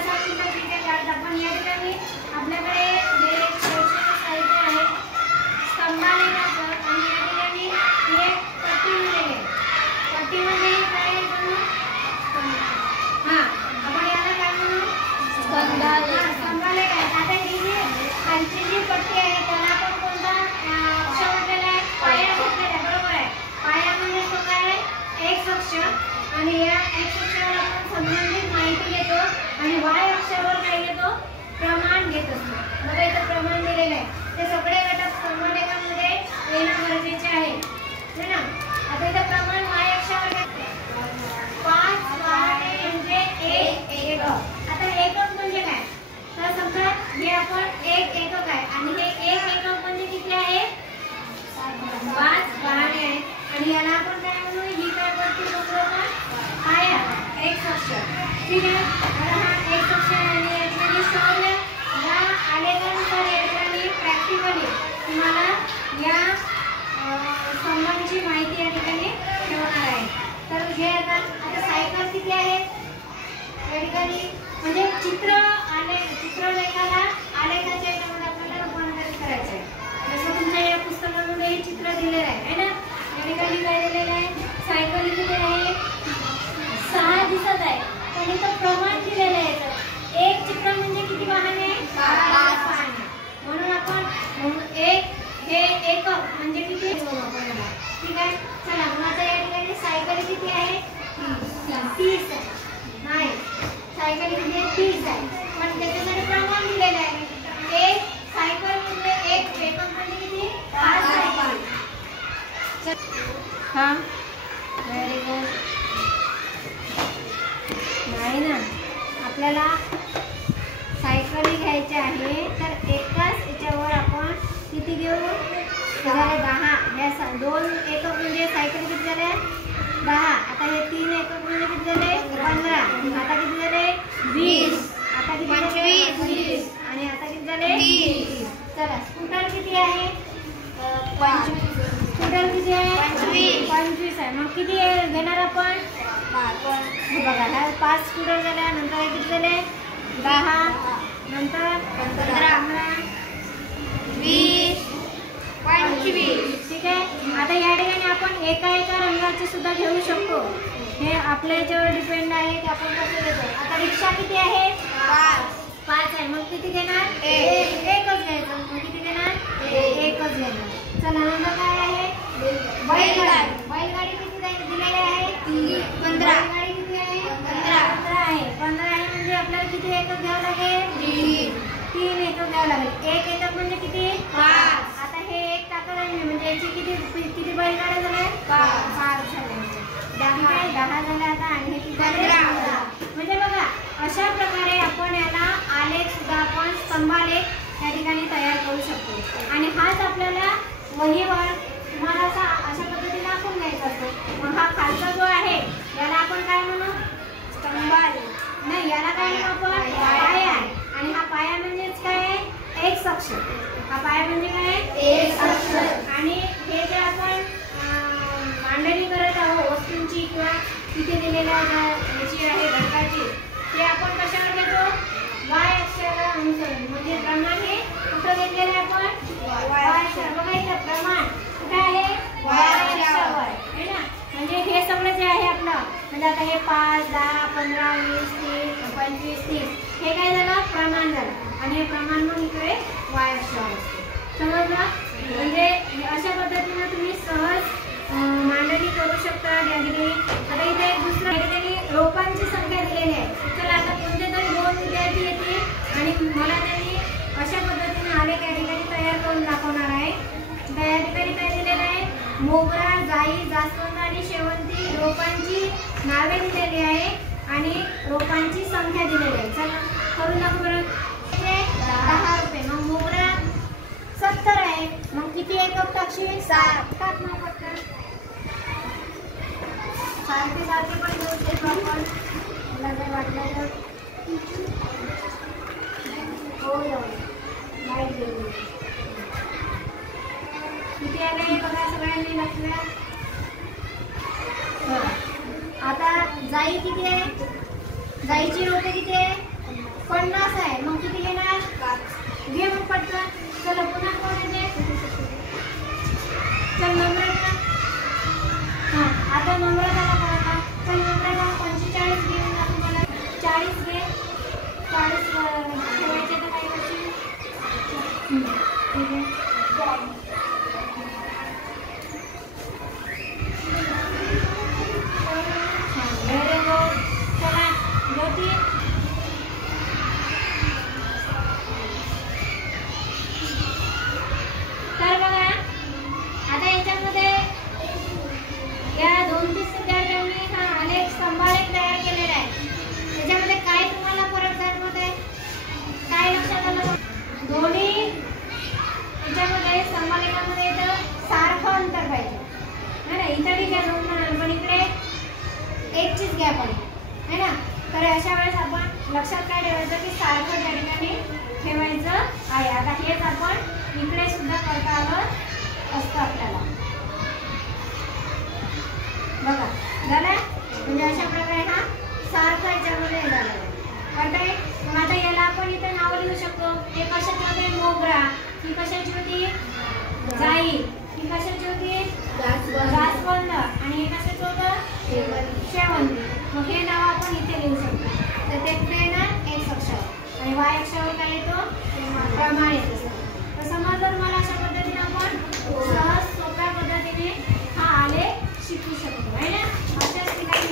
कसा मिळतो ठीक आहे. कारण आपण या ठिकाणी आपल्याकडे हे शैक्षणिक साहित्य आहे स्तंभालेखाचं आणि या ठिकाणी हे पट्टी दिलेली आहे. पट्टीमध्ये काय म्हणू हां आपण याला काय म्हणू स्तंभालेख आहे. आता ही जी खालची जी पट्टी आहे त्याला आपण कोणता अक्षर म्हटलेला आहे पाया म्हटलेला आहे. बरोबर आहे. पाया म्हणजे तो काय एक्स अक्ष आणि या एक्स अक्षावर आपण संबंधित माहिती घेतो आणि वाय अक्षावर काय घेतो प्रमाण घेत असतो. बघा इथं प्रमाण दिलेलं आहे. ते सगळे घटक स्तंभलेखामध्ये येणं गरजेचे आहे है ना. आता इथं प्रमाण वाय अक्षावर काय 5 वाय म्हणजे 1 एकक. आता एकक म्हणजे काय तर समजा हे आपण 1 एकक आहे आणि हे 1 एकक म्हणजे किती आहे 5 वाहने आहे आणि याला आपण काय म्हणू ही काय पट्टी म्हणतो आपण पाया एक्स अक्ष ठीक आहे. आता हा एक्स अक्ष आणि या ठिकाणी सौर या आलेखानुसार या ठिकाणी प्रॅक्टिकली तुम्हाला या स्तंभांची माहिती या ठिकाणी ठेवणार आहे. तर हे आता सायकल किती आहे या ठिकाणी म्हणजे चित्रलेखाला आलेखाच्या याच्यामध्ये आपल्याला रूपांतरित करायचं आहे. जसं तुमच्या या पुस्तकामध्ये हे चित्र दिलेलं आहे ना. या ठिकाणी काय दिलेलं आहे सायकल किती आहे 6 दिसत आहे पण इथं प्रमाण दिलेलं आहे. एक चित्र म्हणजे किती वाहने 5 वाहने म्हणून आपण एक हे एकक म्हणजे किती ठीक आहे. चला मग आता या ठिकाणी सायकल किती आहे 30 आहे. नाही सायकल किती आहे 30 आहे पण त्याच्यामध्ये प्रमाण दिलेलं आहे. एक सायकल म्हणजे एक एकक म्हणजे किती 5 सायकल. हां व्हेरी गुड. नाही ना आपल्याला सायकली घ्यायची आहे तर एकाच याच्यावर आपण किती घेऊ झाले 10. या 2 एकक म्हणजे सायकल किती झाले 10. आता हे 3 एकक म्हणजे किती झाले 15. आता किती झाले 20. आता किती झाले 25 आणि आता किती झाले 30. चला स्कूटर किती आहे 25. स्कूटर किती आहे 25 आहे. मग किती घेणार आपण बघा हा 5 स्कूटर झाल्या नंतर किती झाले 10 नंतर 15 20 25 ठीक आहे. आता या ठिकाणी आपण एका रंगाचे सुद्धा घेऊ शकतो. हे आपल्या याच्यावर डिपेंड आहे की आपण कसं घेतो. आता रिक्षा किती आहे 5 आहे मग किती घेणार एकच घ्यायचं. मग किती घेणार एकच घेणार. चला नंतर काय आहे बैलगाडी. बैलगाडी किती दिलेली आहे 15. बैलगाडी किती आहे 15 आहे. 15 आहे म्हणजे आपल्याला किती एकक घ्यावं लागेल 3 एकक घ्यावं लागेल. एक एकक म्हणजे किती 5. आता हे एक टाकलं आहे म्हणजे याची किती बैलगाड्या झाल्या 5 झाल्या 10 झाल्या आता आणि हे किती 15. म्हणजे बघा अशा प्रकारे आपण याला आलेख सुद्धा आपण स्तंभालेख या ठिकाणी तयार करू शकतो. आणि हाच आपल्याला वहीवर तुम्हाला अशा पद्धतीने आपण घ्यायचा असतो. मग हा खालचा जो आहे याला आपण काय म्हणू स्तंभालेख नाही याला काय म्हणू आपण पाया आहे. आणि हा पाया म्हणजेच काय आहे एक्स अक्ष. हा पाया म्हणजे काय एक्स अक्ष. आणि हे जे आपण मांडणी करत आहोत वस्तूंची किंवा तिथे दिलेल्या याची आहे घटकाची ते आपण कशावर घेतो वाय अक्षराला अनुसरून. म्हणजे प्रमाण हे कुठं घेतलेलं आहे आपण वाय अक्षर. बघा इथं प्रमाण कुठे आहे वाय अक्षरावर है ना. म्हणजे हे सगळं जे आहे आपलं म्हणजे आता हे 5 10 15 20 30 25 30 हे काय झालं प्रमाण झालं आणि हे प्रमाण मग इकडे वाय अक्षरावर असते. समजलं. म्हणजे अशा पद्धतीने तुम्ही सहज मांडणी करू शकता. या ठिकाणी आता इथे एक दुसरं या ठिकाणी रोपांची संख्या दिलेली आहे. चला आता कोणते तरी 2 विद्यार्थी येतील आणि मला त्यांनी अशा पद्धतीने आलेख या ठिकाणी तयार करून दाखवणार आहे. या ठिकाणी काय दिलेलं आहे मोगरा जाई जास्वंद आणि शेवंती रोपांची नावे दिलेली आहे आणि रोपांची संख्या दिलेली आहे. चला करून दाखव बरं. 10 रुपये. मग मोगरा 70 आहे मग किती एकक टाकशील 7. टाक मग पटकन सारखे पण घेऊ आपण मला काय वाटलं तर हो लाईट गेली. किती आले बघा सगळ्यांनी लक्षात. आता जाई किती आहे जाईची रोपे किती आहे 50 आहे, मग किती घेणार? 5 घे मग पटकन. चला पुन्हा कोण येते? चल नम्रता. हां आता नम्रताला करा. चल नम्रता 45 घेऊन जा. तुम्हाला 40 घे. 40 ठेवायचे तर काय करशील? ठीक आहे. Very good. चला ज्योती. तर बघा आता याच्यामध्ये या 2-3 विद्यार्थ्यांनी हा आलेख स्तंभालेख तयार केलेला आहे. त्याच्यामध्ये काय तुम्हाला फरक जाणवत आहे? काय लक्षात आलं? दोन्ही याच्यामध्ये स्तंभालेखामध्ये येतं सारखं अंतर पाहिजे है ना. इथं ठीक आहे 2 म्हणाल, पण इकडे 1 चीज गॅप आहे है ना. तर अशा वेळेस आपण लक्षात काय ठेवायचं की सारखं त्या ठिकाणी ठेवायचं आहे. आता हेच आपण इकडे सुद्धा करता आलं असतं आपल्याला. बघा झालं. म्हणजे अशा प्रकारे हा सारखा याच्यामध्ये झाला कळतंय. मग आता याला आपण इथे नाव लिहू शकतो. हे कशाची होते? मोगरा. ही कशाची होती? जाई. ही कशाची होती? जास्वंद. आणि हे कशाचं होतं? शेवंती. मग हे नाव आपण इथे लिहू शकतो. तर ते कुठे येणार? एक्स अक्षावर. आणि वाय अक्षावर काय येतो? प्रमाण येतो. तर समजलं तुम्हाला. अशा पद्धतीने आपण सहज सोप्या पद्धतीने हा आलेख शिकू शकतो है ना. अशाच ठिकाणी